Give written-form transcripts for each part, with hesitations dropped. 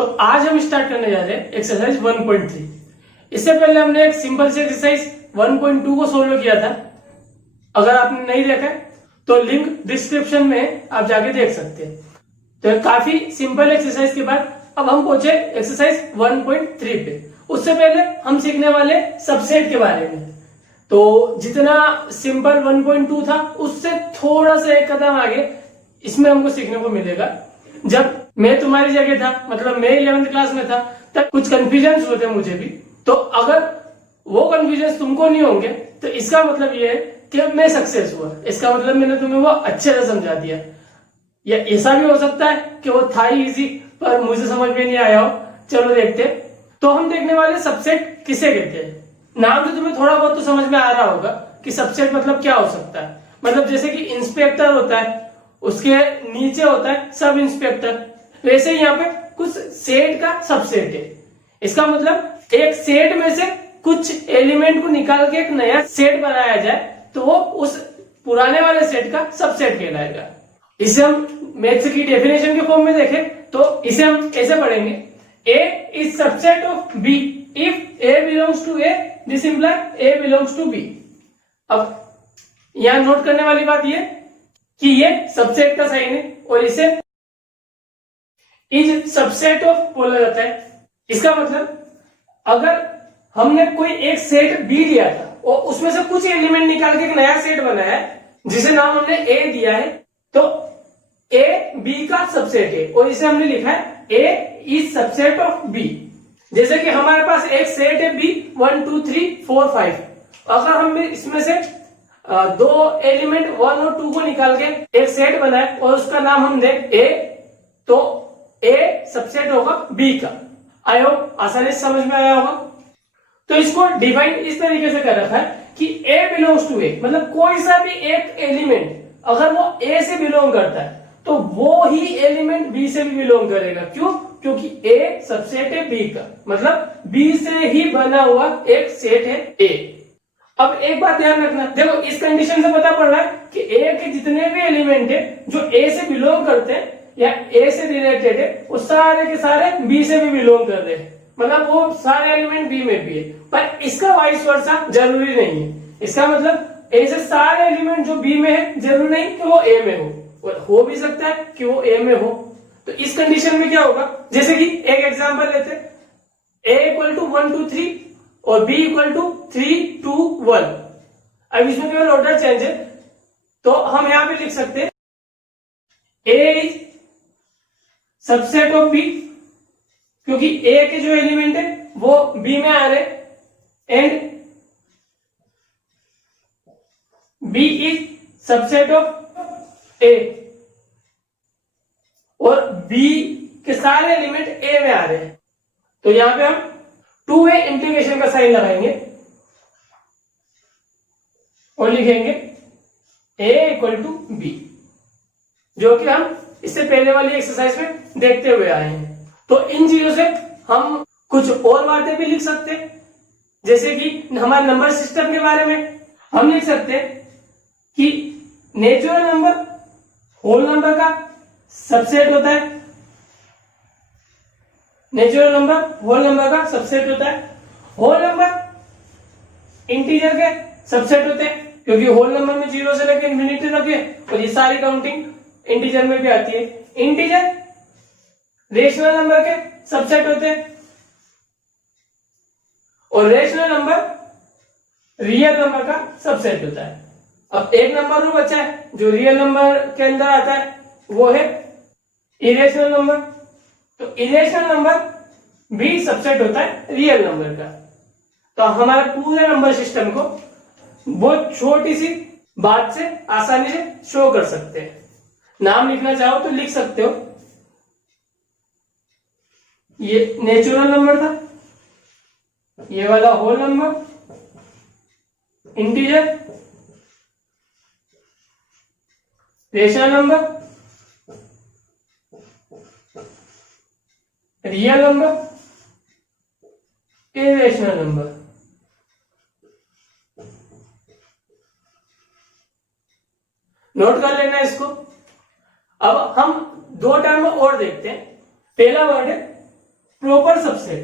तो आज हम स्टार्ट करने जा रहे हैं एक्सरसाइज 1.3। इससे पहले हमने एक सिंपल सी एक्सरसाइज 1.2 को सोल्व किया था। अगर आपने नहीं देखा तो लिंक डिस्क्रिप्शन में आप जाके देख सकते हैं। तो काफी सिंपल एक्सरसाइज के बाद अब हम पहुंचे एक्सरसाइज 1.3 पे। उससे पहले हम सीखने वाले सबसेट के बारे में। तो जितना सिंपल 1.2 था उससे थोड़ा सा एक कदम आगे इसमें हमको सीखने को मिलेगा। जब मैं तुम्हारी जगह था, मतलब मैं 11th क्लास में था, तब कुछ कंफ्यूजन होते मुझे भी। तो अगर वो कंफ्यूजन तुमको नहीं होंगे तो इसका मतलब ये है कि मैं सक्सेस हुआ। इसका मतलब मैंने तुम्हें वो अच्छे से समझा दिया। या ऐसा भी हो सकता है कि वो था ही इजी पर मुझे समझ में नहीं आया हो। चलो देखते। तो हम देखने वाले सबसेट किसे कहते हैं। नाम से तुम्हें थोड़ा बहुत तो समझ में आ रहा होगा कि सबसेट मतलब क्या हो सकता है। मतलब जैसे कि इंस्पेक्टर होता है, उसके नीचे होता है सब इंस्पेक्टर, वैसे यहाँ पे कुछ सेट का सबसेट है। इसका मतलब एक सेट में से कुछ एलिमेंट को निकाल के एक नया सेट बनाया जाए तो वो उस पुराने वाले सेट का सबसेट कहलाएगा। इसे हम मैथ्स की डेफिनेशन के फॉर्म में देखें तो इसे हम ऐसे पढ़ेंगे, A is subset of B if A belongs to A, this imply A belongs to B. अब यहां नोट करने वाली बात ये कि ये सबसेट का साइन है और इसे इज सबसेट ऑफ बोला जाता है। इसका मतलब अगर हमने कोई एक सेट बी लिया था और उसमें से कुछ एलिमेंट निकाल के एक नया सेट बनाया है जिसे नाम हमने ए दिया है, तो ए बी का सबसेट है और इसे हमने लिखा है ए इज सबसेट ऑफ बी। जैसे कि हमारे पास एक सेट है बी 1 2 3 4 5। अगर हम इसमें से दो एलिमेंट 1 और 2 को निकाल के एक सेट बनाए और उसका नाम हम दे ए, तो ए सबसेट होगा बी का। आई होप आसानी से समझ में आया होगा। तो इसको डिफाइन इस तरीके से कर रखा है कि ए बिलोंग्स टू ए, मतलब कोई सा भी एक एलिमेंट अगर वो ए से बिलोंग करता है तो वो ही एलिमेंट बी से भी बिलोंग करेगा। क्यों? क्योंकि ए सबसेट है बी का, मतलब बी से ही बना हुआ एक सेट है ए। अब एक बात ध्यान रखना, देखो इस कंडीशन से पता पड़ रहा है कि ए के जितने भी एलिमेंट है जो ए से बिलोंग करते हैं या ए से रिलेटेड है वो सारे के सारे बी से भी बिलोंग कर रहे हैं, मतलब वो सारे एलिमेंट बी में भी है। पर इसका वाइस वर्सा जरूरी नहीं है। इसका मतलब ए से सारे एलिमेंट जो बी में है जरूरी नहीं कि वो ए में हो भी सकता है कि वो ए में हो। तो इस कंडीशन में क्या होगा, जैसे कि एक एग्जाम्पल लेते हैं, ए इक्वल टू 1 2 3 और b इक्वल टू 3 2 1। अब इसमें केवल ऑर्डर चेंज है तो हम यहां पे लिख सकते हैं a is subset of b, क्योंकि a के जो एलिमेंट है वो b में आ रहे, and b is subset of a और b के सारे एलिमेंट a में आ रहे हैं। तो यहां पे हम 2a इंप्लीकेशन का साइन लगाएंगे और लिखेंगे a इक्वल टू बी, जो कि हम इससे पहले वाली एक्सरसाइज में देखते हुए आए हैं। तो इन चीजों से हम कुछ और बातें भी लिख सकते हैं, जैसे कि हमारे नंबर सिस्टम के बारे में हम लिख सकते हैं कि नेचुरल नंबर होल नंबर का सबसेट होता है। नेचुरल नंबर होल नंबर का सबसेट होता है। होल नंबर इंटीजर के सबसेट होते हैं, क्योंकि होल नंबर में 0 से लेकर इन्फिनिटी तक है और ये सारी काउंटिंग इंटीजर में भी आती है। इंटीजर रेशनल नंबर के सबसेट होते हैं और रेशनल नंबर रियल नंबर का सबसेट होता है। अब एक नंबर वो बचा है जो रियल नंबर के अंदर आता है, वो है इरेशनल नंबर। तो इरेशनल नंबर भी सबसेट होता है रियल नंबर का। तो हमारे पूरे नंबर सिस्टम को बहुत छोटी सी बात से आसानी से शो कर सकते हैं। नाम लिखना चाहो तो लिख सकते हो। ये नेचुरल नंबर था, ये वाला whole number, integer, rational number, real number, irrational number. Note कर लेना इसको। अब हम दो टर्म और देखते हैं। पहला वर्ड है प्रॉपर सबसेट।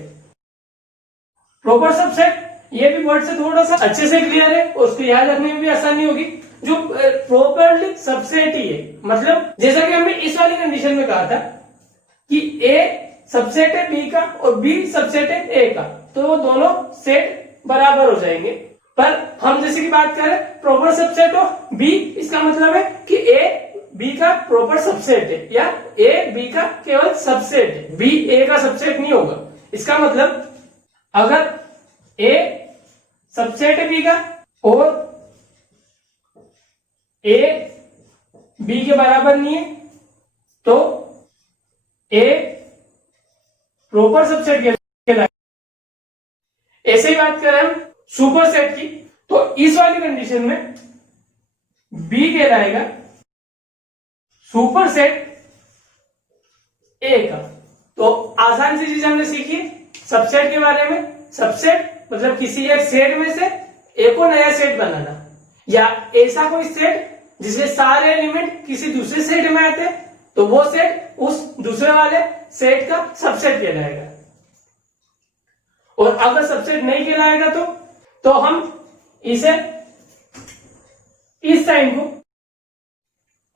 प्रॉपर सबसेट ये भी वर्ड से थोड़ा सा अच्छे से क्लियर है और उसको याद रखने में भी आसानी होगी। जो प्रॉपरली सबसेट ही है, मतलब जैसा कि हमने इस वाली कंडीशन में कहा था कि ए सबसेट है बी का और बी सबसेट है ए का, तो वो दोनों सेट बराबर हो जाएंगे। पर हम जैसे की बात करें प्रॉपर सबसेट ऑफ बी, इसका मतलब है कि ए बी का प्रॉपर सबसेट है या ए बी का केवल सबसेट है, बी ए का सबसेट नहीं होगा। इसका मतलब अगर ए सबसेट है बी का और ए बी के बराबर नहीं है तो ए प्रॉपर सबसेट कहलाएगा। ऐसे ही बात करें हम सुपर सेट की, तो इस वाली कंडीशन में बी कहलाएगा सुपर सेट ए का। तो आसान सी चीज हमने सीखी सबसेट के बारे में। सबसेट मतलब किसी एक सेट में से एक और नया सेट बनाना, या ऐसा कोई सेट जिसके सारे एलिमेंट किसी दूसरे सेट में आते हैं तो वो सेट उस दूसरे वाले सेट का सबसेट कहलाएगा। और अगर सबसेट नहीं कहलाएगा तो हम इसे इस साइन को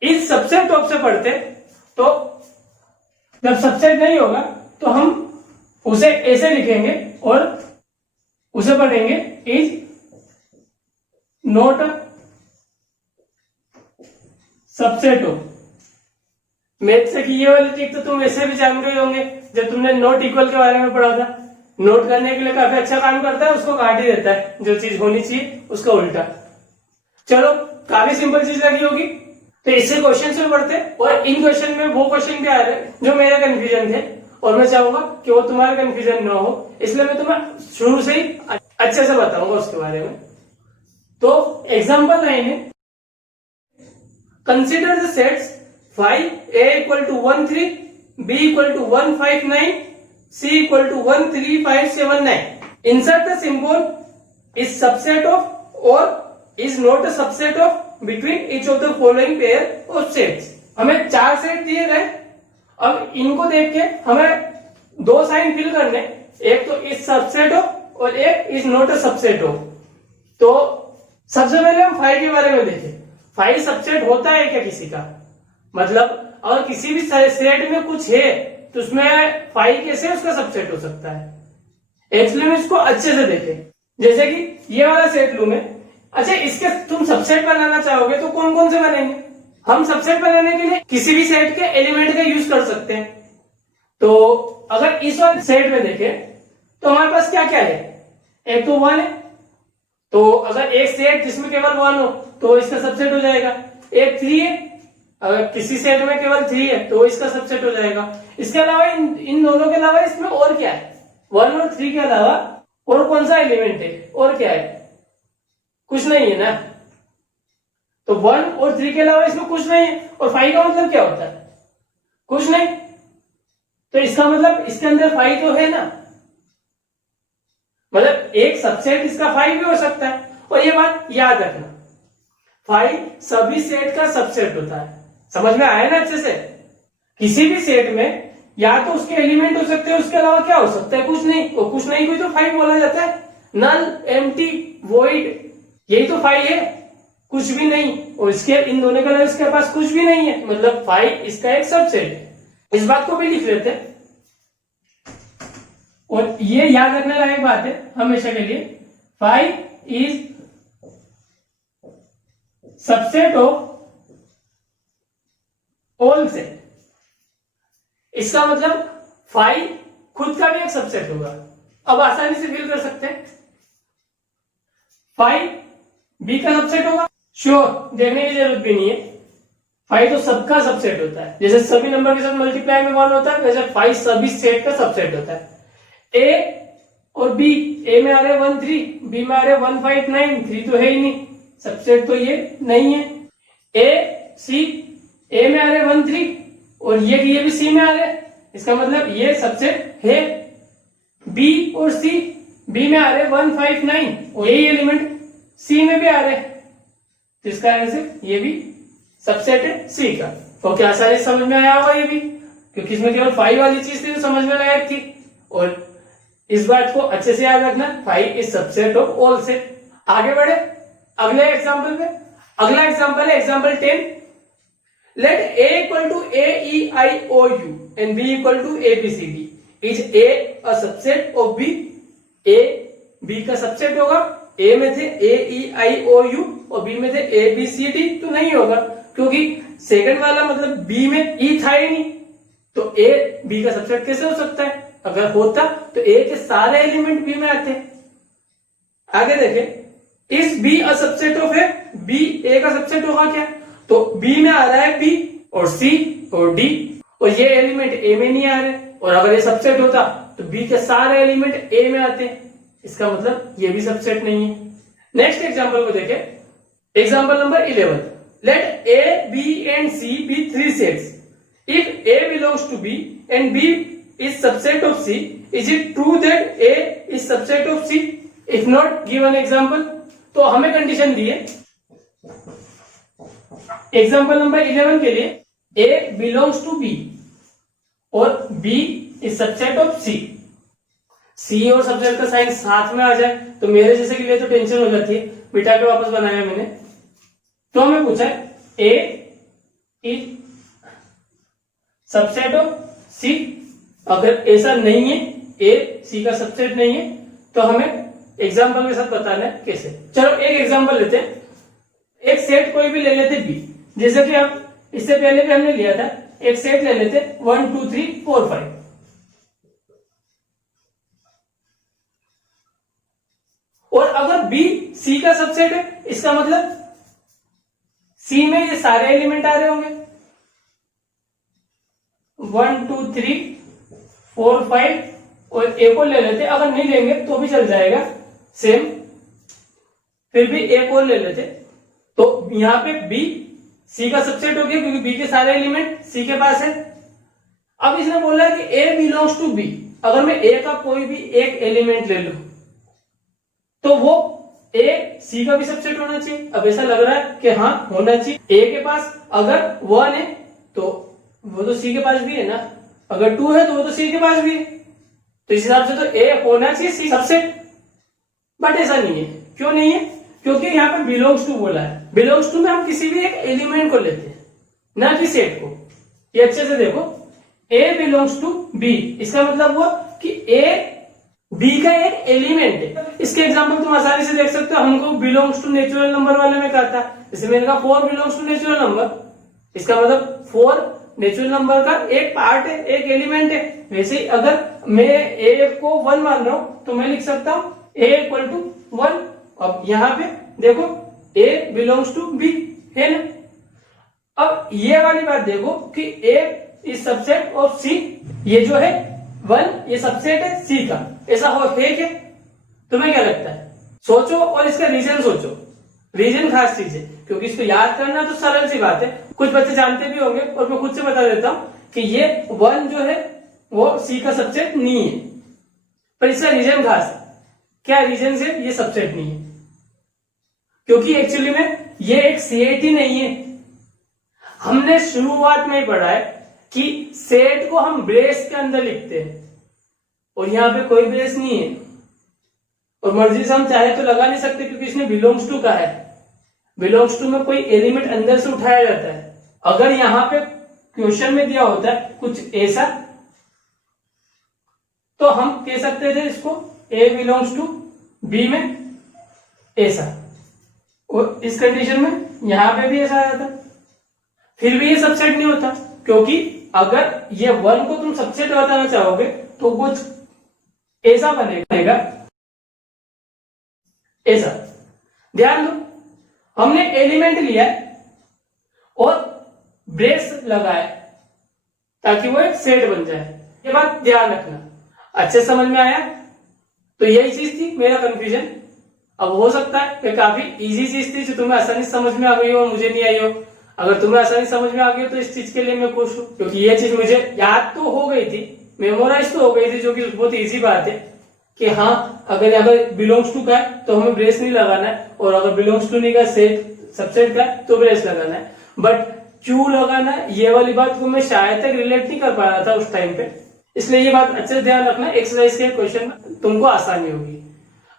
इस सबसेट टॉप से पढ़ते, तो जब सबसेट नहीं होगा तो हम उसे ऐसे लिखेंगे और उसे पढ़ेंगे is not subset of. Math से की ये वाली चीज तो तुम वैसे भी जान गए होंगे जब तुमने नॉट इक्वल के बारे में पढ़ा था। नोट करने के लिए काफी अच्छा काम करता है, उसको काट ही देता है, जो चीज होनी चाहिए उसका उल्टा। चलो काफी सिंपल चीज लगी होगी, तो इससे क्वेश्चन से पढ़ते और इन क्वेश्चन में वो क्वेश्चन भी आ रहे हैं जो मेरे कंफ्यूजन थे और मैं चाहूंगा कि वो तुम्हारा कंफ्यूजन ना हो, इसलिए मैं तुम्हें शुरू से ही अच्छे से बताऊंगा उसके बारे में। तो एग्जाम्पल लाइन है, consider the sets 5 a equal to 1 3 b equal to 1 5 9 c equal to 1 3 5 7 9. Insert the symbol is subset of or is not a subset of between each of the following pair of sets. हमें 4 set दिए गए, अब इनको देख के हमें दो sign fill करने, एक तो इज सबसेट ऑफ और एक is not a subset of. तो सबसे पहले हम 5 के बारे में देखें। 5 सबसेट होता है क्या किसी का? मतलब अगर किसी भी सेट में कुछ है तो उसमें 5 कैसे उसका सबसेट हो सकता है? एक्चुअली में इसको अच्छे से देखें। जैसे कि ये वाला सेट लूं मैं, अच्छा इसके तुम सबसेट बनाना चाहोगे तो कौन कौन से बनेंगे? हम सबसेट बनाने के लिए किसी भी सेट के एलिमेंट का यूज कर सकते हैं। तो अगर इस वाले सेट में देखें तो हमारे पास क्या क्या है? एक तो 1 है, तो अगर एक सेट जिसमें केवल 1 हो तो इसका सबसेट हो जाएगा। एक 3 है, अगर किसी सेट में केवल 3 है तो इसका सबसेट हो जाएगा। इसके अलावा इन दोनों के अलावा इसमें और क्या है? 1 और 3 के अलावा और कौन सा एलिमेंट है? और क्या है? कुछ नहीं है ना। तो 1 और 3 के अलावा इसमें कुछ नहीं है। और 5 का मतलब क्या होता है? कुछ नहीं। तो इसका मतलब इसके अंदर 5 तो है ना, मतलब एक सबसेट इसका 5 भी हो सकता है। और ये बात याद रखना, 5 सभी सेट का सबसेट होता है। समझ में आया ना अच्छे से? किसी भी सेट में या तो उसके एलिमेंट हो सकते हैं, उसके अलावा क्या हो सकता है? कुछ नहीं। और कुछ नहीं कोई तो 5 बोला जाता है। नल, एम्प्टी, वॉइड, यही तो 5 है, कुछ भी नहीं। और इसके इन दोनों के अलावा इसके पास कुछ भी नहीं है, मतलब 5 इसका एक सबसेट है। इस बात को भी लिख लेते हैं। और ये याद रखने लायक बात है हमेशा के लिए, 5 is subset of all set. इसका मतलब 5 खुद का भी एक सबसेट होगा। अब आसानी से फील कर सकते हैं, 5 बी का सबसेट होगा, श्योर, देखने की जरूरत भी नहीं है। 5 तो सबका सबसेट होता है। जैसे सभी नंबर के साथ मल्टीप्लाई में 1 होता है, वैसे 5 सभी सेट का सबसेट होता है। ए और बी, ए में आ रहे 1 3, बी में आ रहे 1 5 9, 3 तो है ही नहीं, सबसेट तो ये नहीं है। ए सी, ए में आ रहे 1 3 और ये भी सी में आ रहे, इसका मतलब ये सबसेट है। बी और सी, बी में आ रहे 1 5 9 और यही एलिमेंट सी में भी आ रहे, तो इसका आंसर ये भी सबसेट है सी का। तो क्या आसानी समझ में आया होगा ये भी, क्योंकि इसमें केवल 5 वाली चीज थी जो समझ में लायक थी। और इस बात को अच्छे से याद रखना, 5 is subset of all set. आगे बढ़े अगले एग्जांपल पे। अगला एग्जांपल है example 10। Let a equal to a e i o u and b equal to a b c d। Is a a subset of b? a b का subset होगा। a में थे a e i o u और b में थे a b c d, तो नहीं होगा क्योंकि सेकंड वाला मतलब b में e था ही नहीं, तो a b का सबसेट कैसे हो सकता है? अगर होता तो a के सारे एलिमेंट b में आते। आगे देखें, इस b अ सबसेट ऑफ है, b a का सबसेट होगा क्या? तो b में आ रहा है b और c और d, और ये एलिमेंट a में नहीं आ रहे, और अगर ये सबसेट होता तो b के सारे एलिमेंट a में आते। इसका मतलब ये भी सबसेट नहीं है। नेक्स्ट एग्जांपल को देखें, example number 11। Let a b and c be 3 sets. If a belongs to b and b is subset of c, is it true that a is subset of c? If not, give an example. तो हमें condition दी है example number 11 के लिए, a belongs to b और b is subset of c। c और subset का sign साथ में आ जाए तो मेरे जैसे के लिए तो टेंशन हो जाती है, बिठा के वापस बनाया मैंने। तो हमें पूछा है a is subset of c। अगर ऐसा नहीं है, a c का सबसेट नहीं है, तो हमें एग्जांपल के साथ बताना है कैसे। चलो एक एग्जांपल लेते हैं, एक सेट कोई भी ले लेते b, जैसे कि हम इससे पहले भी हमने लिया था, एक सेट ले लेते 1 2 3 4 5। और अगर b c का सबसेट है, इसका मतलब c में ये सारे एलिमेंट आ रहे होंगे, 1 2 3 4 5, और a को ले लेते, अगर नहीं लेंगे तो भी चल जाएगा सेम, फिर भी एक और ले लेते, तो यहां पे b c का सबसेट हो गया क्योंकि b के सारे एलिमेंट c के पास है। अब इसने बोला है कि a बिलोंग्स टू b, अगर मैं a का कोई भी एक एलिमेंट ले लूं तो वो a c का भी सबसेट होना चाहिए। अब ऐसा लग रहा है कि हाँ होना चाहिए, a के पास अगर 1 है तो वो तो c के पास भी है ना, अगर 2 है तो वो तो c के पास भी है, तो इस हिसाब से तो a होना चाहिए c सबसेट। बट ऐसा नहीं है। क्यों नहीं है? क्योंकि यहाँ पे बिलोंग्स टू बोला है। बिलोंग्स टू में हम किसी भी एक एलिमेंट को लेते हैं, ना कि सेट को। ये अच्छे से देखो, a बिलोंग्स टू b, इसका मतलब हुआ कि a b का एक एलिमेंट है। इसके एग्जांपल तुम आसानी से देख सकते हो, हमको बिलोंग्स टू नेचुरल नंबर वाले में कहा था, जैसे मैंने कहा 4 बिलोंग्स टू नेचुरल नंबर, इसका मतलब 4 नेचुरल नंबर का एक पार्ट है, एक एलिमेंट है। वैसे ही अगर मैं a को 1 मान रहा हूं तो मैं लिख सकता हूं a इक्वल टू 1। अब यहाँ पे देखो a बिलोंग्स टू b है ना। अब ये वाली बात देखो कि a is subset of c, ये जो है 1 ये सबसेट है c का, ऐसा हो है क्या? तुम्हें क्या लगता है? सोचो और इसका रीजन सोचो। रीजन खास चीज है, क्योंकि इसको याद करना तो सरल सी बात है, कुछ बच्चे जानते भी होंगे, और मैं खुद से बता देता हूं कि ये 1 जो है वो c का सबसेट नहीं है, पर इसका रीजन खास है। क्या रीजन से ये सबसेट नहीं है? क्योंकि एक्चुअली में ये एक सेट ही नहीं है। हमने शुरुआत में ही पढ़ा है कि सेट को हम ब्रेस के अंदर लिखते हैं, और यहां पे कोई ब्रेस नहीं है, और मर्जी से हम चाहे तो लगा नहीं सकते क्योंकि इसमें बिलोंग्स टू का है। बिलोंग्स टू में कोई एलिमेंट अंदर से उठाया जाता है। अगर यहां पे क्वेश्चन में दिया होता है कुछ ऐसा, तो हम कह सकते थे इसको a बिलोंग्स टू b में ऐसा, और इस कंडीशन में यहां पे भी ऐसा आ जाता, फिर भी ये सबसेट नहीं होता। क्योंकि अगर ये 1 को तुम सबसेट बताना चाहोगे तो कुछ ऐसा बनेगा, ऐसा। ध्यान दो, हमने एलिमेंट लिया और ब्रेस लगाया ताकि वो एक सेट बन जाए। ये बात ध्यान रखना, अच्छे समझ में आया? तो यही चीज थी मेरा कंफ्यूजन। अब हो सकता है कि काफी इजी चीज थी जो तुम्हें आसानी समझ में आ गई हो, मुझे नहीं आई हो। अगर तुम्हें आसानी समझ में आ गई हो तो इस चीज के लिए मैं खुश हूं, क्योंकि ये चीज मुझे याद तो हो गई थी, मेमोराइज तो हो गई थी, जो कि बहुत इजी बात है कि हाँ अगर बिलोंग्स टू का है तो हमें ब्रेस नहीं लगाना है, और अगर बिलोंग्स टू नहीं का सेट सबसेट का तो ब्रेस लगाना है। बट क्यों लगाना है, ये वाली बात को मैं शायद तक रिलेट नहीं कर पा रहा था उस टाइम पे, इसलिए ये बात अच्छे से ध्यान रखना, एक्सरसाइज के क्वेश्चन तुमको आसानी होगी।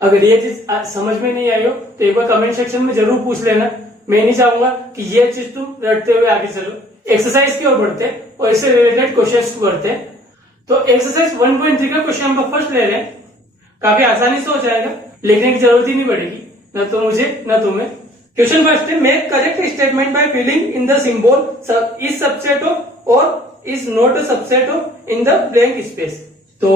अगर ये चीज समझ में नहीं आई हो तो एक बार कमेंट सेक्शन में जरूर पूछ लेना। मैं नहीं चाहूंगा कि ये चीज तुम रटते हुए आगे चलो। एक्सरसाइज की ओर बढ़ते हैं और इससे रिलेटेड क्वेश्चन करते हैं। तो एक्सरसाइज 1.3 का क्वेश्चन नंबर फर्स्ट ले रहे हैं। काफी आसानी से हो जाएगा, लिखने की जरूरत ही नहीं पड़ेगी, न तो मुझे न तुम्हें। क्वेश्चन फर्स्ट है, make correct statement by filling in the symbol is subset of और is not a subset of in the blank space. तो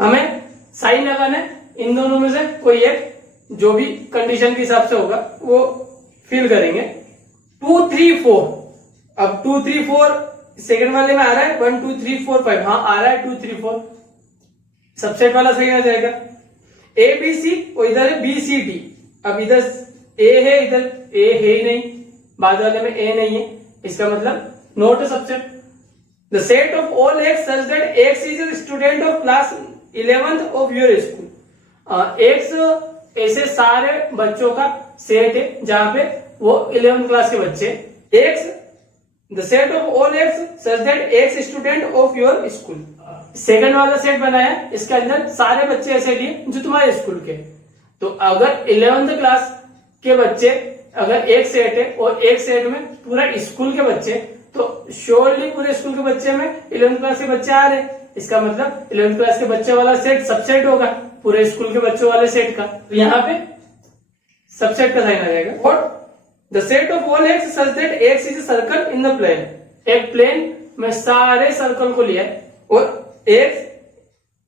हमें साइन लगाना है, इन दोनों में से कोई एक जो भी कंडीशन के हिसाब से होगा वो फिल करेंगे। 2 3 4, अब 2 3 4 सेकंड वाले में आ रहा है 1 2 3 4 5, हाँ आ रहा है 2 3 4, सबसेट वाला सही आ जाएगा। ए बी सी और इधर है बी सी डी। अब इधर ए है, इधर ए है ही नहीं, बाद वाले में ए नहीं है, इसका मतलब not a subset. The set of all x such that x is a student of class 11th of your school. X ऐसे सारे बच्चों का सेट है जहां पे वो 11th क्लास के बच्चे। X the set of all x such that x student of your school. Second वाला सेट बनाया, इसके अंदर सारे बच्चे ऐसे लिए जो तुम्हारे स्कूल के। तो अगर 11th क्लास के बच्चे अगर एक सेट है और एक सेट में पूरा स्कूल के बच्चे, तो श्योरली पूरे स्कूल के बच्चे में 11th क्लास के बच्चे आ रहे, इसका मतलब 11th क्लास के बच्चे वाला सेट सबसेट होगा पूरे स्कूल के बच्चों वाले सेट का। तो यहाँ पे सबसेट का साइन आ जाएगा। और the set of all x such that x is a circle in the plane. एक प्लेन में सारे सर्कल को लिया है और x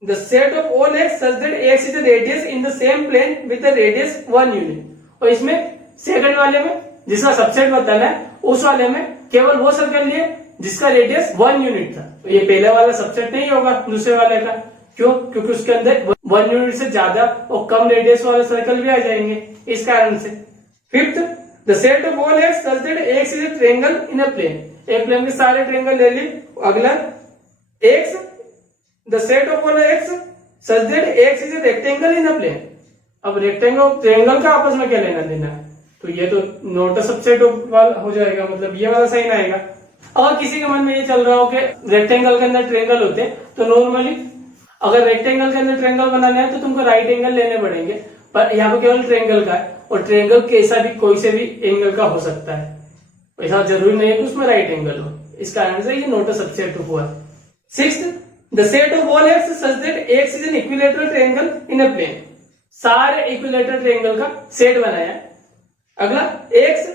the set of all x such that x is a radius in the same plane with the radius 1 unit. और इसमें second वाले में जिसका सबसेट बताना है उस वाले में केवल वो सर्कल लिए जिसका रेडियस 1 यूनिट था। तो ये पहले वाला सबसेट नहीं होगा दूसरे वाले का, क्यों? क्योंकि उसके अंदर 1 यूनिट से ज्यादा और कम रेडियस वाले सर्कल भी आ जाएंगे, इस कारण से। Fifth, the set of all x such that x is a triangle in a plane. एक प्लेन के सारे ट्रायंगल ले ली। अगला x the set of all x such that x is a rectangle in a plane. अब rectangle triangle का आपस में क्या लेना देना है, तो ये तो नॉट अ सबसेट ऑफ हो जाएगा, मतलब ये वाला साइन आएगा। अगर किसी के मन में ये चल रहा हो कि रेक्टेंगल के अंदर ट्रायंगल होते हैं, तो नॉर्मली अगर रेक्टेंगल के अंदर ट्रायंगल बनाना है तो तुमको राइट एंगल लेने पड़ेंगे, पर यहाँ पे केवल ट्रायंगल का है और ट्रायंगल कैसा भी कोई से भी एंगल का हो सकता है, ऐसा जरूरी नहीं है कि उसमें राइट एंगल हो, इस कारण से ये नॉट अ सबसेट हुआ। Sixth, the set of all x such that x is an equilateral triangle in a plane. सारे इक्विलैटरल ट्रायंगल का सेट बनाया। अगला x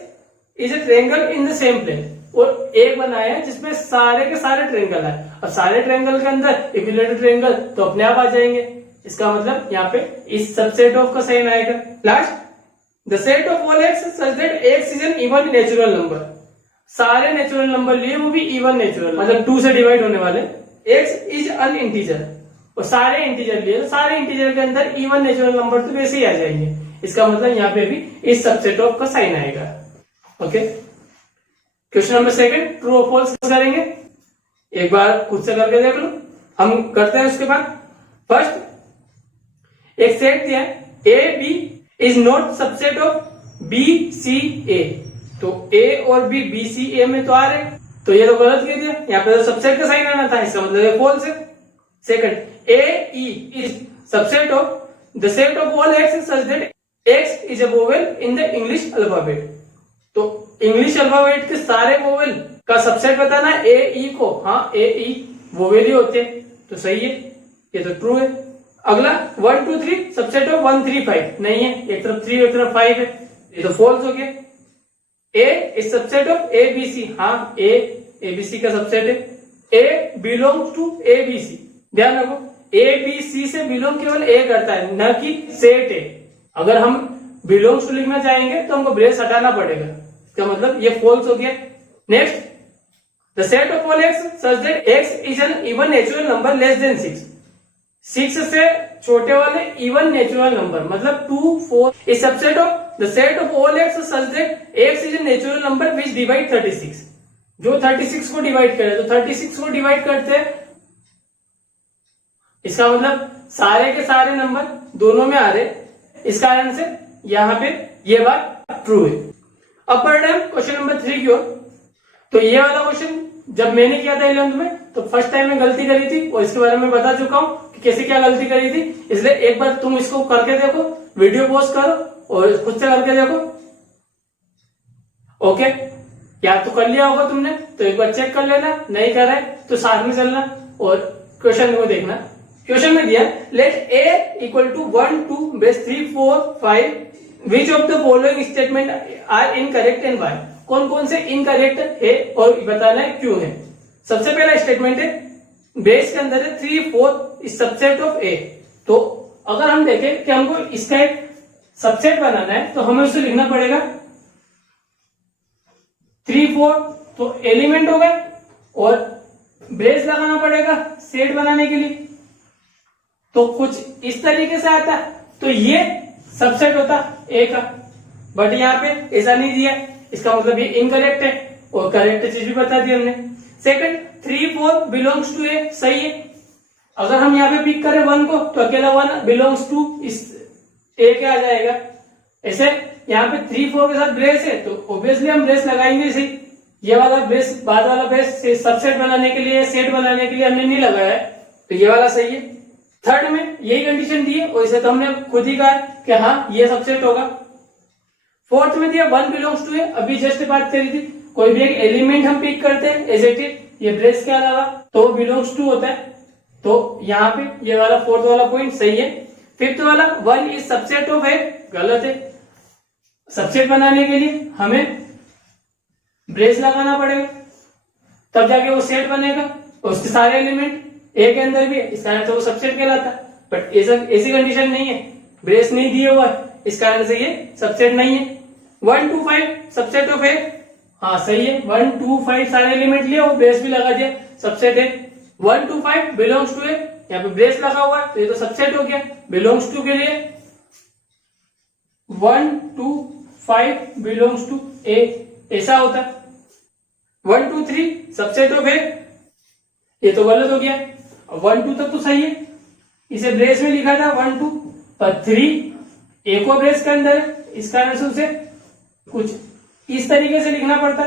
is a triangle in the same plane, और एक बनाया है जिसमें सारे के सारे ट्रायंगल है। अब सारे ट्रायंगल के अंदर इक्विलैटरल ट्रायंगल तो अपने आप आ जाएंगे, इसका मतलब यहाँ पे इस सबसेट ऑफ का साइन आएगा। Last, the set of all x such that x is N even natural number. सारे नेचुरल नंबर लिए, वो भी इवन नेचुरल, मतलब 2 से डिवाइड होने वाले। एक्स इज अन इंटीजर, और सारे इंटीजर लिए, सारे इंटीजर के अंदर इवन नेचुरल नंबर तो वैसे ही आ जाएंगे, इसका मतलब यहाँ पे भी इस सबसेट ऑफ का साइन आएगा। Okay, question number second, true और फॉल्स करेंगे। एक बार खुद से करके देख लो, हम करते हैं उसके बाद। फर्स्ट, एक सेट दिया है A B is not subset of B C A. तो ए और बी बी सी ए में तो आ रहे, तो ये तो गलत कह दिया, यहाँ पे तो सबसेट का साइन आना था, इसका मतलब ये फॉल्स है। Second, A E is subset of the set of all x such that x is a vowel in the English alphabet. तो इंग्लिश अल्फाबेट के सारे वोवेल का सबसेट बताना ए ई को, हाँ ए ई वोवेल ही होते, तो सही है, ये तो ट्रू है। अगला 1 2 3 सबसेट ऑफ 1 3 5 नहीं है, एक तरफ 3 एक तरफ 5 है, ये तो फॉल्स हो गया। A is subset of A B C, हाँ ए बी सी का सबसेट है। A belongs to A B C, ध्यान रखो ए बी सी से बिलोंग केवल ए करता है, न कि सेट है। अगर हम बिलोंग्स टू लिखना चाहेंगे तो हमको ब्रेस हटाना पड़ेगा, इसका मतलब ये फॉल्स हो गया। Next, the set of all x such that x is N even natural number less than 6। 6 से छोटे वाले इवन नेचुरल नंबर मतलब 2 4 is subset of the set of all x such that x is a natural number which divide 36। जो 36 को divide करे, तो 36 को divide करते हैं, इसका मतलब सारे के सारे नंबर दोनों में आ रहे, इस कारण से यहाँ पे ये बात ट्रू है। अपर टर्म क्वेश्चन नंबर 3 की ओर, तो ये वाला क्वेश्चन जब मैंने किया था 11th में तो फर्स्ट टाइम में गलती करी थी और इसके बारे में बता चुका हूं कि कैसे क्या गलती करी थी। इसलिए एक बार तुम इसको करके देखो, वीडियो पॉज करो और खुद से करके देखो। ओके, या तो कर लिया होगा तुमने तो एक बार चेक कर लेना, नहीं कर रहा है तो साथ में चलना और क्वेश्चन को देखना। क्वेश्चन में दिया लेट a इक्वल टू 1 2 बेस 3 4 5 which of the following statement are incorrect and why. कौन कौन से इनकरेक्ट है और बताना है क्यों है। सबसे पहला स्टेटमेंट है बेस के अंदर है 3 4 इज सबसेट ऑफ ए। तो अगर हम देखें कि हमको इसका एक सबसेट बनाना है तो हमें उसे लिखना पड़ेगा 3 4 तो एलिमेंट हो गए और ब्रेस लगाना पड़ेगा सेट बनाने के लिए। तो कुछ इस तरीके से आता तो ये सबसेट होता ए का, बट यहाँ पे ऐसा नहीं दिया, इसका मतलब ये इनकरेक्ट है और करेक्ट चीज भी बता दी हमने। सेकंड 3 4 बिलोंग्स टू ए, सही है। अगर हम यहाँ पे पिक करें 1 को तो अकेला 1 बिलोंग्स टू इस ए के आ जाएगा। ऐसे यहाँ पे 3 4 के साथ ब्रेस है तो ऑब्वियसली हम ब्रेस लगाएंगे इसे। ये वाला ब्रेस बाद वाला ब्रेस सबसेट बनाने के लिए सेट बनाने के लिए हमने नहीं लगाया है तो ये वाला सही है। थर्ड में यही कंडीशन दी है और इसे तो हमने खुद ही कहा कि हाँ ये सबसेट होगा। फोर्थ में दिया 1 बिलोंग्स टू ए, अभी जस्ट बात करी थी कोई भी एक एलिमेंट हम पिक करते हैं एज इट इज ये ब्रेस के अलावा तो बिलोंग्स टू होता है। तो यहाँ पे ये वाला फोर्थ वाला पॉइंट सही है। फिफ्थ वाला 1 इज सबसेट ऑफ ए, गलत है। सबसेट बनाने के लिए हमें ब्रेस लगाना पड़ेगा तब जाके वो सेट बनेगा और उसके सारे एलिमेंट ए के अंदर भी है, इस कारण से वो सबसेट कहलाता। बट ऐसी कंडीशन नहीं है, ब्रेस नहीं दिए हुआ है इस कारण से ये सबसेट नहीं है। 1 2 5 सबसेट ऑफ ए, हाँ सही है। 1 2 5 सारे एलिमेंट लिए और ब्रेस भी लगा दिया, सबसेट है। 1 2 5 बिलोंग्स टू ए, यहाँ पे ब्रेस लगा हुआ है तो ये तो सबसेट हो गया। बिलोंग्स टू के लिए 1 2 5 बिलोंग्स टू ए, ऐसा होता है। 1 2 3 सबसेट ऑफ ए, ये तो गलत हो गया। 1 2 तक तो सही है, इसे ब्रेस में लिखा था 1 2 पर 3 ए को ब्रेस के अंदर है, इस कारण से उसे कुछ इस तरीके से लिखना पड़ता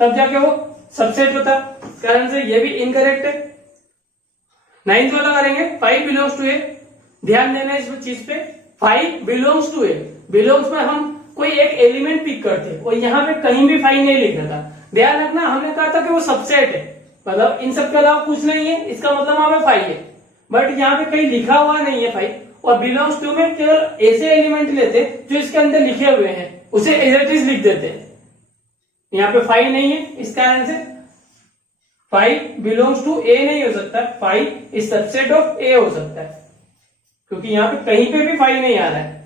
तब जाके वो सबसेट होता, इस कारण से ये भी इनकरेक्ट है। 9th वाला करेंगे 5 बिलोंग्स टू ए, ध्यान देना इस चीज पे। 5 बिलोंग्स टू ए, बिलोंग्स में हम कोई एक एलिमेंट पिक करते और यहाँ पे कहीं भी 5 नहीं लिखना था। ध्यान रखना हमने कहा था कि वो सबसेट है, मतलब इन सब के अलावा कुछ नहीं है, इसका मतलब वहां पे 5 है, बट यहाँ पे कहीं लिखा हुआ नहीं है 5। और बिलोंग्स टू में केवल ऐसे एलिमेंट लेते जो इसके अंदर लिखे हुए हैं उसे एज इट इज लिख देते। यहाँ पे 5 नहीं है, इस कारण से 5 बिलोंग्स टू ए नहीं हो सकता, 5 इज सबसेट ऑफ ए हो सकता है, क्योंकि यहाँ पे कहीं पे भी 5 नहीं आ रहा है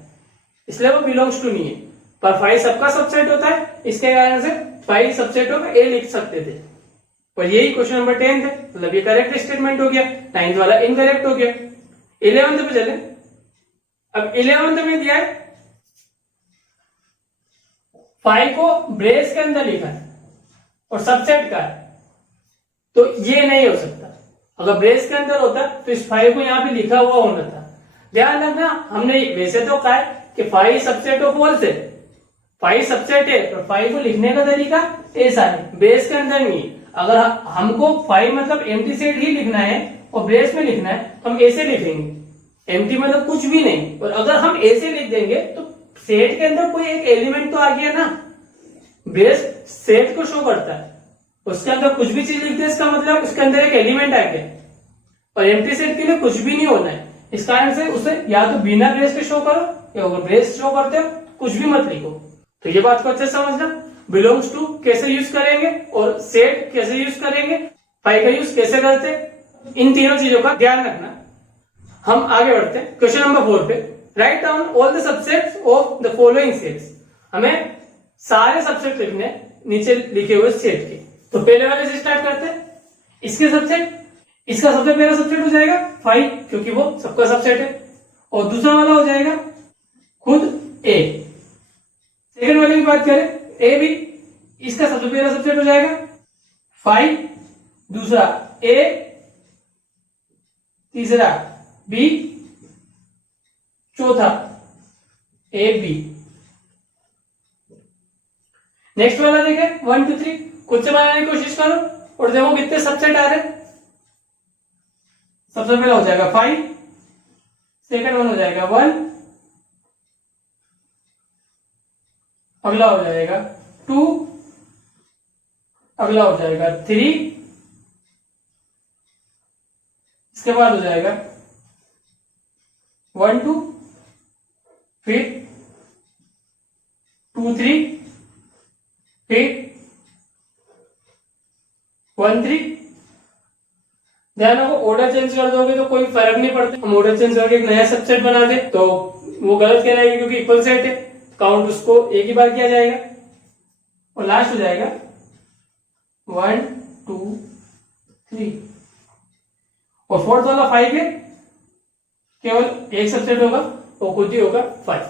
इसलिए वो बिलोंग्स टू नहीं है। पर 5 सबका सबसेट होता है, इसके कारण से 5 सबसेट ऑफ ए लिख सकते थे। और यही क्वेश्चन नंबर 10 है, मतलब ये करेक्ट स्टेटमेंट हो गया। 9th वाला इनकरेक्ट हो गया। 11th पे चले। अब 11th में दिया है 5 को ब्रेस के अंदर लिखा है और सबसेट का है, तो ये नहीं हो सकता। अगर ब्रेस के अंदर होता तो इस 5 को यहाँ पे लिखा हुआ होना था। ध्यान रखना हमने वैसे तो कहा है कि 5 सबसेट ऑफ ऑल से 5 सबसेट है, तो 5 को लिखने का तरीका ऐसा है, ब्रेस के अंदर नहीं। अगर हमको 5 मतलब एम्प्टी सेट ही लिखना है और ब्रेस में लिखना है तो हम ऐसे लिखेंगे, एम्प्टी मतलब कुछ भी नहीं। और अगर हम ऐसे लिख देंगे तो सेट के अंदर कोई एक एलिमेंट तो आ गया ना, ब्रेस सेट को शो करता है, उसके अंदर कुछ भी चीज लिख दे इसका मतलब उसके अंदर एक एलिमेंट आ गया। और एम्प्टी सेट के लिए कुछ भी नहीं होना है, इस कारण से उसे या तो बिना ब्रेस के शो करो या अगर ब्रेस शो करते हो कुछ भी मत लिखो। तो ये बात को अच्छे से समझना। बिलोंग्स टू कैसे यूज करेंगे और सेट कैसे यूज करेंगे, 5 का यूज कैसे करते, इन तीनों चीजों का ध्यान रखना। हम आगे बढ़ते हैं क्वेश्चन नंबर 4 पे। Write down all the subsets of the following sets. हमें सारे सबसेट लिखने नीचे लिखे हुए सेट के। तो पहले वाले से स्टार्ट करते हैं। इसके सबसेट, इसका सबसे पहला सबसेट हो जाएगा 5 क्योंकि वो सबका सबसेट है, और दूसरा वाला हो जाएगा खुद ए। सेकंड वाले की बात करें ए भी, इसका सबसे पहला सबसेट हो जाएगा 5, दूसरा ए, तीसरा बी, चौथा ए बी। नेक्स्ट वाला देखें 1 2 3, खुद से बनाने की कोशिश करो और देखो कितने सबसेट आ रहे। सबसे पहला हो जाएगा 5, सेकंड वन हो जाएगा 1, अगला हो जाएगा 2, अगला हो जाएगा 3, इसके बाद हो जाएगा 1 2, फिर 2 3, फिर 1 3। ध्यान रखो ऑर्डर चेंज कर दोगे तो कोई फर्क नहीं पड़ता। हम ऑर्डर चेंज करके एक नया सबसेट बना दे तो वो गलत कहलाएगी, क्योंकि इक्वल सेट है, काउंट उसको एक ही बार किया जाएगा। और लास्ट हो जाएगा 1 2 3 और फोर्थ वाला 5 है, केवल एक सबसेट होगा वो खुद ही होगा 5।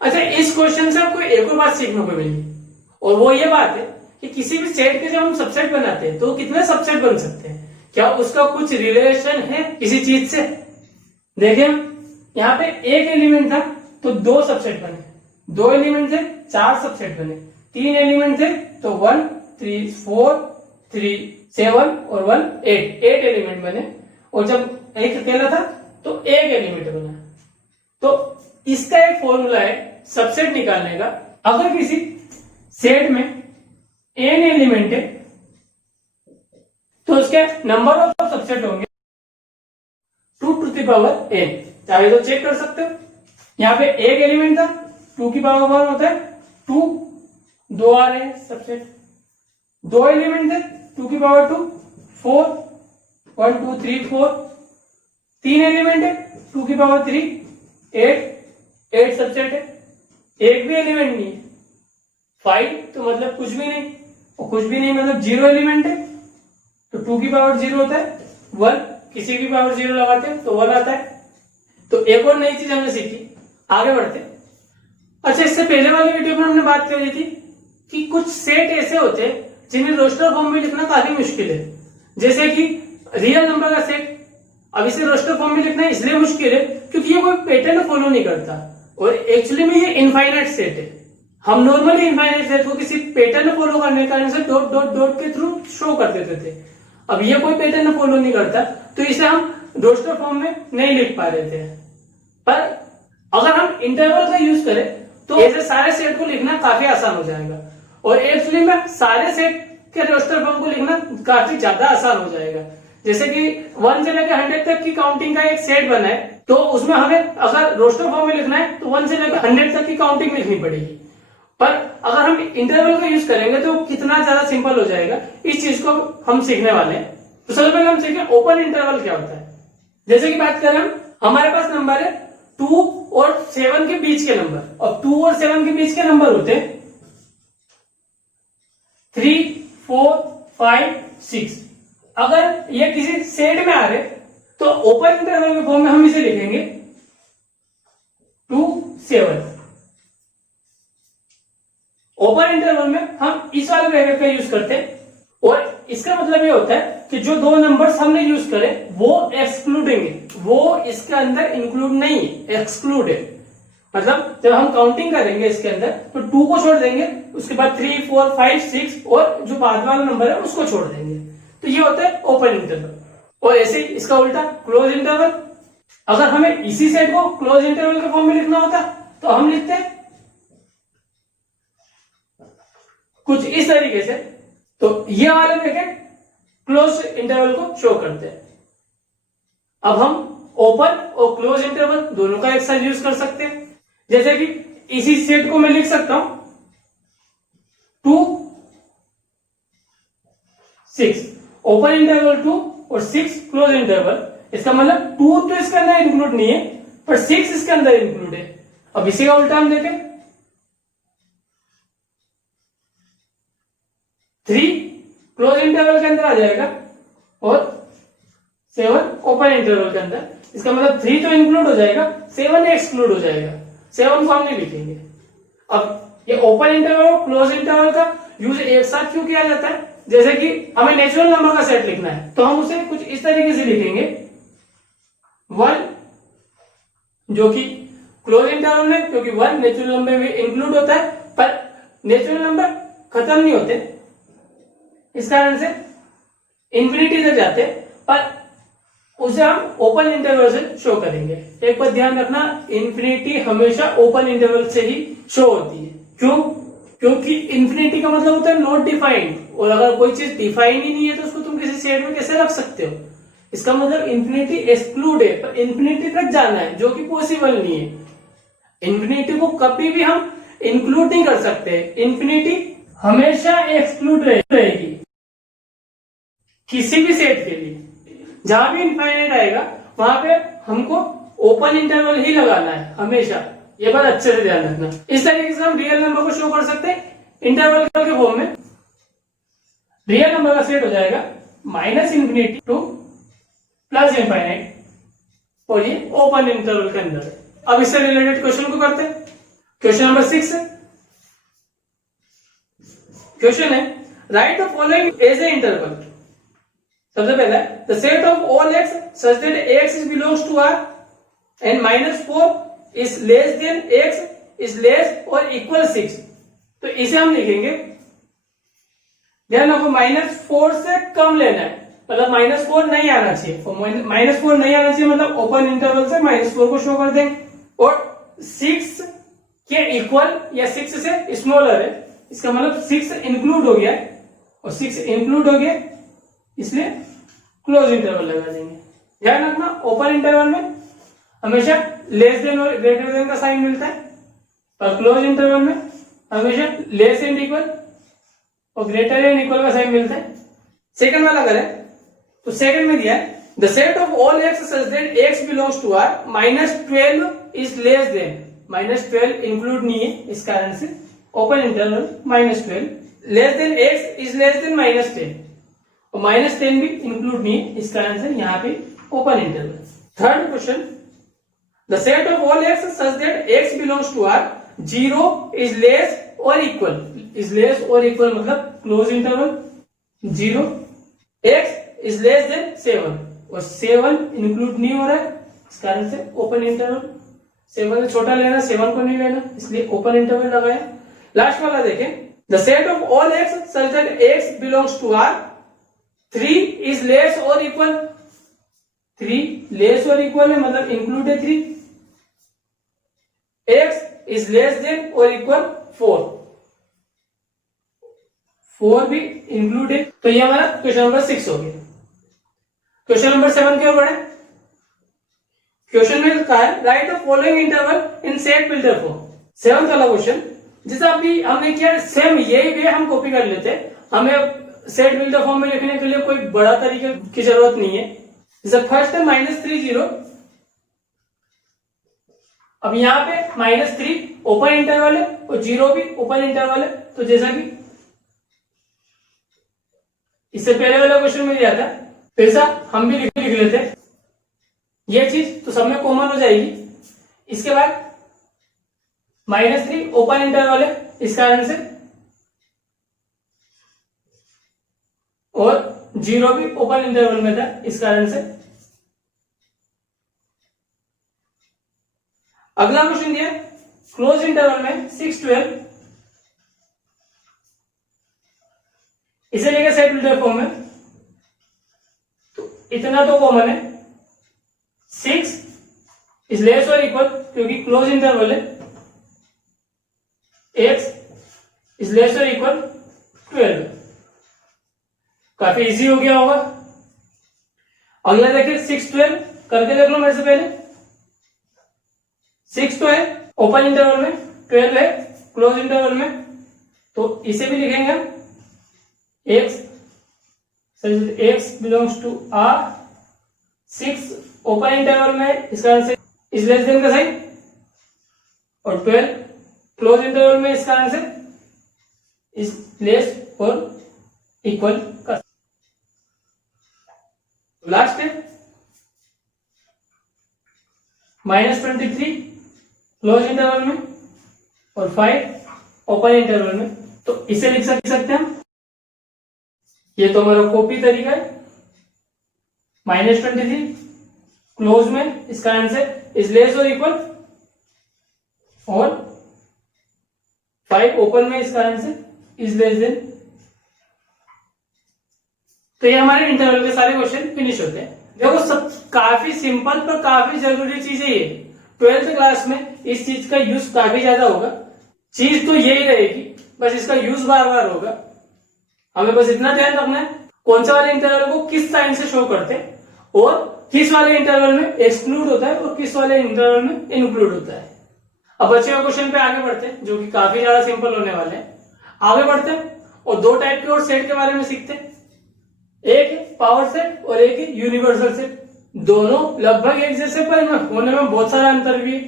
अच्छा, इस क्वेश्चन से आपको एक और बात सीखने को मिली, और वो ये बात है कि किसी भी सेट के जब हम सबसेट बनाते हैं तो कितने सबसेट बन सकते हैं, क्या उसका कुछ रिलेशन है किसी चीज से। देखिए यहाँ पे एक एलिमेंट था तो 2 सबसेट बने, 2 एलिमेंट थे 4 सबसेट बने, 3 एलिमेंट थे तो 1 3 4 3 7 और 1 8 एलिमेंट बने। और जब एक अकेला था तो एक एलिमेंट बना। तो इसका एक फॉर्मूला है सबसेट निकालने का। अगर किसी सेट में n एलिमेंट है तो उसके नंबर ऑफ सबसेट होंगे 2 टू द पावर n। चाहे तो चेक कर सकते हो, यहाँ पे एक एलिमेंट था 2 की पावर 1 होता है 2, 2 आ रहे हैं सबसेट। 2 एलिमेंट थे 2 की पावर 2 4, 1 2 3 4। 3 एलिमेंट है 2 की पावर 3 8 सबसेट है। एक भी एलिमेंट नहीं है 5, तो मतलब कुछ भी नहीं, और कुछ भी नहीं मतलब 0 एलिमेंट है तो 2 की पावर 0 होता है 1, किसी की पावर 0 लगाते हैं तो 1 आता है। तो एक और नई चीज हमने सीखी, आगे बढ़ते। अच्छा, इससे पहले वाले वीडियो में हमने बात करी थी कि कुछ सेट ऐसे होते हैं जिन्हें रोस्टर फॉर्म में लिखना काफी मुश्किल है, जैसे कि रियल नंबर का सेट। अब इसे रोस्टर फॉर्म में लिखना इसलिए मुश्किल है क्योंकि ये कोई पैटर्न फॉलो नहीं करता, और एक्चुअली में ये इनफाइनाइट सेट है। हम नॉर्मली इनफाइनाइट सेट को किसी पैटर्न फॉलो करने के कारण से डॉट डॉट डॉट के थ्रू शो कर देते थे। अब ये कोई पैटर्न फॉलो नहीं करता तो इसे हम रोस्टर फॉर्म में नहीं लिख पा रहे थे। पर अगर हम इंटरवल का यूज करें तो ऐसे सारे सेट को लिखना काफी आसान हो जाएगा, और एक्चुअली में सारे सेट के रोस्टर फॉर्म को लिखना काफी ज्यादा आसान हो जाएगा। जैसे कि 1 से लेकर 100 तक की काउंटिंग का एक सेट बना है तो उसमें हमें अगर रोस्टर फॉर्म में लिखना है तो 1 से लेकर 100 तक की काउंटिंग लिखनी पड़ेगी। पर अगर हम इंटरवल का यूज करेंगे तो कितना ज्यादा सिंपल हो जाएगा, इस चीज को हम सीखने वाले हैं। तो सबसे पहले हम सीखें ओपन इंटरवल क्या होता है। जैसे कि बात करें हमारे पास नंबर है 2 और 7 के बीच के नंबर, और 2 और 7 के बीच के नंबर होते हैं 3 4 5 6। अगर ये किसी सेट में आ रहे तो ओपन इंटरवल के फॉर्म में हम इसे लिखेंगे 2 7। ओपन इंटरवल में हम इस वाले ब्रैकेट का यूज करते हैं, और इसका मतलब ये होता है कि जो 2 नंबर्स हमने यूज करे वो एक्सक्लूडिंग है, वो इसके अंदर इंक्लूड नहीं है, एक्सक्लूड है। मतलब जब हम काउंटिंग करेंगे इसके अंदर तो 2 को छोड़ देंगे, उसके बाद 3 4 5 6 और जो बाद वाला नंबर है उसको छोड़ देंगे। तो ये होता है ओपन इंटरवल। और ऐसे ही इसका उल्टा क्लोज इंटरवल। अगर हमें इसी सेट को क्लोज इंटरवल के फॉर्म में लिखना होता तो हम लिखते हैं कुछ इस तरीके से। तो ये वाले ब्रैकेट क्लोज इंटरवल को शो करते हैं। अब हम ओपन और क्लोज इंटरवल दोनों का एक साथ यूज कर सकते हैं। जैसे कि इसी सेट को मैं लिख सकता हूं 2 6, ओपन इंटरवल 2 और 6 क्लोज इंटरवल। इसका मतलब 2 तो इसके अंदर इंक्लूड नहीं है पर 6 इसके अंदर इंक्लूड है। अब इसी का उल्टा हम देखें 3 क्लोज इंटरवल के अंदर आ जाएगा और 7 ओपन इंटरवल के अंदर। इसका मतलब 3 तो इंक्लूड हो जाएगा, 7 एक्सक्लूड हो जाएगा, 7 को हम नहीं लिखेंगे। अब ये ओपन इंटरवल और क्लोज इंटरवल का यूज एक साथ क्यों किया जाता है? जैसे कि हमें नेचुरल नंबर का सेट लिखना है तो हम उसे कुछ इस तरीके से लिखेंगे 1, जो कि क्लोज इंटरवल में, क्योंकि 1 नेचुरल नंबर में इंक्लूड होता है पर नेचुरल नंबर खत्म नहीं होते, इस कारण से इंफिनिटी तक जाते हैं, पर उसे हम ओपन इंटरवल से शो करेंगे। एक बात ध्यान रखना, इंफिनिटी हमेशा ओपन इंटरवल से ही शो होती है। क्यों? क्योंकि इंफिनिटी का मतलब होता है नॉट डिफाइंड, और अगर कोई चीज डिफाइन ही नहीं है तो उसको तुम किसी सेट में कैसे रख सकते हो? इसका मतलब इंफिनिटी एक्सक्लूड है, पर इंफिनिटी तक जाना है जो कि पॉसिबल नहीं है। इंफिनिटी को कभी भी हम इंक्लूड नहीं कर सकते, इंफिनिटी हमेशा एक्सक्लूड रहेगी किसी भी सेट के लिए। जहां भी इनफाइनाइट आएगा वहां पे हमको ओपन इंटरवल ही लगाना है हमेशा, ये बात अच्छे से ध्यान रखना। इस तरीके से हम रियल नंबर को शो कर सकते हैं इंटरवल के फॉर्म में। रियल नंबर का सेट हो जाएगा minus infinity two plus infinite, और ये ओपन इंटरवल के अंदर है। अब इससे रिलेटेड क्वेश्चन को करते हैं। क्वेश्चन नंबर 6 है। क्वेश्चन है write the following as a interval. सबसे पहला the set of all x such that x is belongs to R and -4 is less than x is less और इक्वल 6। तो इसे हम लिखेंगे, ध्यान रखो -4 से कम लेना है, मतलब -4 नहीं आना चाहिए। -4 नहीं आना चाहिए मतलब ओपन इंटरवल से -4 को शो कर देंगे, और 6 के इक्वल या 6 से स्मॉलर है, इसका मतलब 6 इंक्लूड हो गया है, और 6 इंक्लूड हो गया इसलिए क्लोज इंटरवल लगा देंगे। ध्यान रखना ओपन इंटरवल में हमेशा लेस देन और ग्रेटर देन का साइन मिलता है, पर क्लोज इंटरवल में हमेशा लेस एंड इक्वल और ग्रेटर एंड इक्वल का साइन मिलता है। सेकंड वाला करें तो सेकंड में दिया है the set of all x such that x belongs to R -12 is less than, -12 include नहीं है इस कारण से open interval -12, less than x is less than -10, और -10 भी इंक्लूड नहीं है इस कारण से यहाँ पे open interval. Third question the set of all x such that x belongs to R 0 is less और इक्वल, इज लेस और इक्वल मतलब close interval 0, x is less than 7, और 7 इंक्लूड नहीं हो रहा है इस कारण से ओपन इंटरवल। 7 से छोटा लेना, 7 को नहीं लेना, इसलिए ओपन इंटरवल लगाया। लास्ट वाला देखें the set of all x such that x belongs to R 3 is less और इक्वल, 3 लेस और इक्वल है मतलब इंक्लूड है 3, x is less than or equal 4, 4 भी इंक्लूड है। तो ये हमारा क्वेश्चन नंबर 6 हो गया। क्वेश्चन नंबर 7 की ओर बढ़े। क्वेश्चन में कहा है write the following interval in set builder form. 7th वाला क्वेश्चन जैसा अभी हमने किया सेम यही वे हम कॉपी कर लेते हैं, हमें सेट बिल्डर फॉर्म में लिखने के लिए कोई बड़ा तरीके की जरूरत नहीं है। जैसे फर्स्ट है -30, अब यहाँ पे -3 ओपन इंटरवल है और 0 भी ओपन इंटरवल है, तो जैसा कि इससे पहले वाला क्वेश्चन में दिया था वैसा हम भी लिख लेते हैं। ये चीज तो सब में कॉमन हो जाएगी। इसके बाद -3 ओपन इंटरवल है इस कारण से, और 0 भी ओपन इंटरवल में था इस कारण से। अगला क्वेश्चन दिया क्लोज इंटरवल में 6, 12, इसे लेके सेट बिल्डर फॉर्म में, तो इतना तो कॉमन है, 6 इज लेस और इक्वल क्योंकि क्लोज इंटरवल है, x इज लेस और इक्वल 12, काफी इजी हो गया होगा। अगला देखिए 6, 12 करके देख लो मेरे से पहले। 6 तो है ओपन इंटरवल में, 12 है क्लोज इंटरवल में, तो इसे भी लिखेंगे हम x belongs to r, 6 open interval में इस कारण से इज लेस देन का साइन, और 12 क्लोज इंटरवल में इस कारण से इज लेस और इक्वल का। लास्ट है -23 क्लोज इंटरवल में और 5 ओपन इंटरवल में, तो इसे लिख सकते हैं हम। ये तो हमारा कॉपी तरीका है। -23 क्लोज में इस कारण से इज लेस और इक्वल, और 5 ओपन में इस कारण से इज लेस देन। तो ये हमारे इंटरवल के सारे क्वेश्चन फिनिश होते हैं। देखो सब काफी सिंपल पर काफी जरूरी चीज है ये। 12th क्लास में इस चीज का यूज काफी ज्यादा होगा। चीज तो यही रहेगी, बस इसका यूज बार बार होगा। हमें बस इतना ध्यान रखना है कौन सा वाले इंटरवल को किस साइन से शो करते हैं और किस वाले इंटरवल में एक्सक्लूड होता है और किस वाले इंटरवल में इंक्लूड होता है। अब बचे हुए क्वेश्चन पे आगे बढ़ते हैं जो कि काफी ज्यादा सिंपल होने वाले हैं। आगे बढ़ते हैं और दो टाइप के और सेट के बारे में सीखते हैं। एक है पावर सेट और एक है यूनिवर्सल सेट। दोनों लगभग एक जैसे पर होने में बहुत सारा अंतर भी है।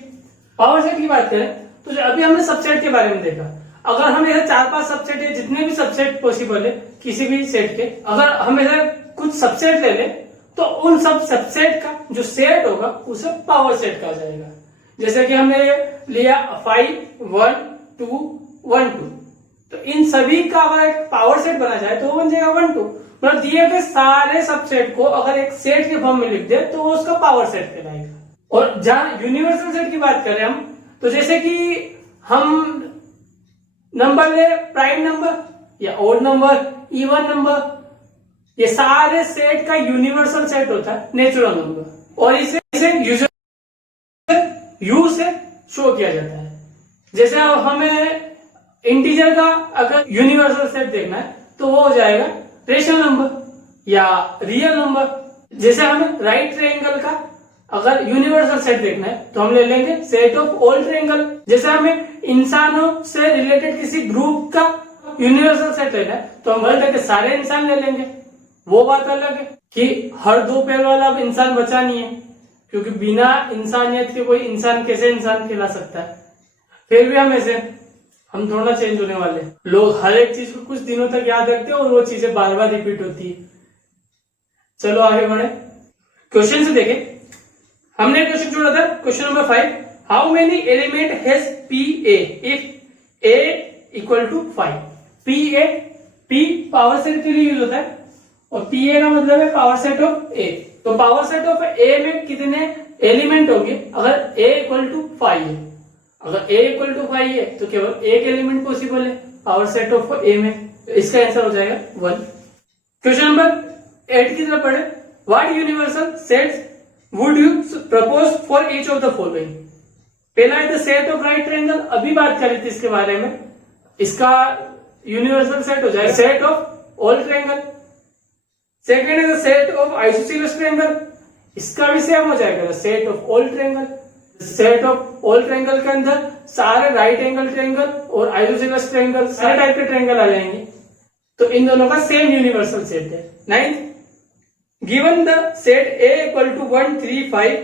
पावर सेट की बात करें तो जो अभी हमने सबसेट के बारे में देखा, अगर हम ऐसे 4-5 सबसेट है, जितने भी सबसेट पॉसिबल है किसी भी सेट के, अगर हम ऐसे कुछ सबसेट ले लें तो उन सब सबसेट का जो सेट होगा उसे पावर सेट कहा जाएगा। जैसे कि हमने लिया 5 1 2 1 2, तो इन सभी का अगर एक पावर सेट बना जाए तो वो बन जाएगा 1 2। मतलब दिए गए सारे सबसेट को अगर एक सेट के फॉर्म में लिख दे तो वो उसका पावर सेट कहलाएगा। और जहां यूनिवर्सल सेट की बात करें हम, तो जैसे कि हम नंबर ले, प्राइम नंबर या ऑड नंबर, इवन नंबर, ये सारे सेट का यूनिवर्सल सेट होता है नेचुरल नंबर, और इसे यू से शो किया जाता है। जैसे अब हमें इंटीजर का अगर यूनिवर्सल सेट देखना है तो वो हो जाएगा रेशनल नंबर या रियल नंबर। जैसे हमें राइट ट्रायंगल का अगर यूनिवर्सल सेट देखना है तो हम ले लेंगे सेट ऑफ ऑल ट्रायंगल। जैसे हमें इंसानों से रिलेटेड किसी ग्रुप का यूनिवर्सल सेट लेना है तो हम वर्ल्ड के सारे इंसान ले लेंगे। वो बात अलग है कि हर दो पैर वाला अब इंसान बचा नहीं है, क्योंकि बिना इंसानियत के कोई इंसान कैसे इंसान कहला सकता है। फिर भी हम थोड़ा चेंज होने वाले। लोग हर एक चीज को कुछ दिनों तक याद रखते हैं और वो चीजें बार बार रिपीट होती है। चलो आगे बढ़े, क्वेश्चन से देखें। हमने क्वेश्चन जोड़ा था question number 5, how many element has P A if A equal to 5। P power set के लिए यूज होता है और पी ए का मतलब है पावर सेट ऑफ ए। तो पावर सेट ऑफ ए में कितने एलिमेंट होंगे अगर ए इक्वल टू 5 है। अगर a इक्वल टू 5 है तो केवल एक एलिमेंट पॉसिबल है पावर सेट ऑफ a में, तो इसका आंसर हो जाएगा 1। क्वेश्चन नंबर 8 की तरफ पढ़े, what universal sets would you propose for each of the following. पहला है the set of right triangle, अभी बात करी थी इसके बारे में। इसका यूनिवर्सल सेट हो जाएगा set of all triangle. Second है the set of isosceles triangle, इसका भी सेम हो जाएगा set of all triangle. Set of all triangle के अंदर सारे राइट एंगल ट्रायंगल और आइसोसेलेस ट्रायंगल, सारे टाइप के ट्रायंगल आ जाएंगे, तो इन दोनों का सेम यूनिवर्सल सेट है। 9th, given the set A equal to 1 3 5,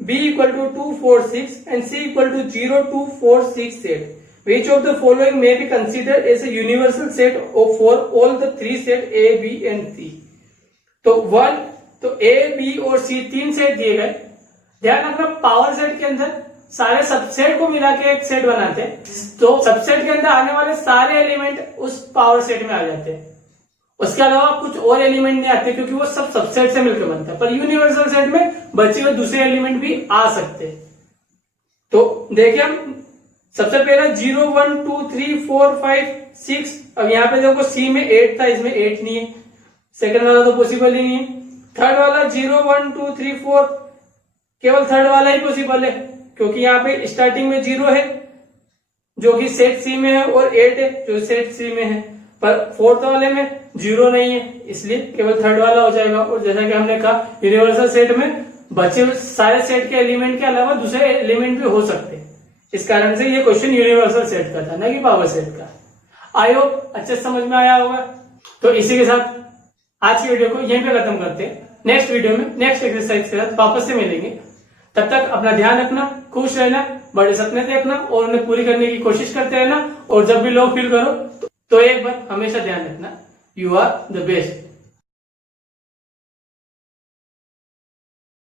B equal to 2 4 6 and C equal to 0 2 4 6 set, which of the following may be considered as a universal set of for all the three set A, B and C। तो 1 तो A, B और C तीन set दिए गए। ध्यान रखना power set के अंदर सारे सबसेट को मिला के एक सेट बनाते हैं, तो सबसेट के अंदर आने वाले सारे एलिमेंट उस पावर सेट में आ जाते हैं। उसके अलावा कुछ और एलिमेंट नहीं आते क्योंकि वो सब सबसेट से मिलकर बनता है। पर यूनिवर्सल सेट में बचे हुए दूसरे एलिमेंट भी आ सकते हैं। तो देखिए हम सबसे पहला 0 1 2 3 4 5 6, अब यहाँ पे देखो सी में 8 था, इसमें 8 नहीं है, सेकंड वाला तो पॉसिबल ही नहीं है। थर्ड वाला 0 1 2 3 4, केवल थर्ड वाला ही पॉसिबल है क्योंकि यहाँ पे स्टार्टिंग में 0 है जो कि सेट सी में है और 8 है जो सेट सी में है, पर फोर्थ वाले में 0 नहीं है, इसलिए केवल थर्ड वाला हो जाएगा। और जैसा कि हमने कहा यूनिवर्सल सेट में बचे सारे सेट के एलिमेंट के अलावा दूसरे एलिमेंट भी हो सकते हैं, इस कारण से ये क्वेश्चन यूनिवर्सल सेट का था ना कि पावर सेट का। आई होप अच्छे समझ में आया होगा। तो इसी के साथ आज की वीडियो को यहीं पे खत्म करते हैं। नेक्स्ट वीडियो में नेक्स्ट एक्सरसाइज के साथ वापस से मिलेंगे। तब तक अपना ध्यान रखना, खुश रहना, बड़े सपने देखना और उन्हें पूरी करने की कोशिश करते रहना। और जब भी लो फील करो तो एक बार हमेशा ध्यान रखना, यू आर द बेस्ट।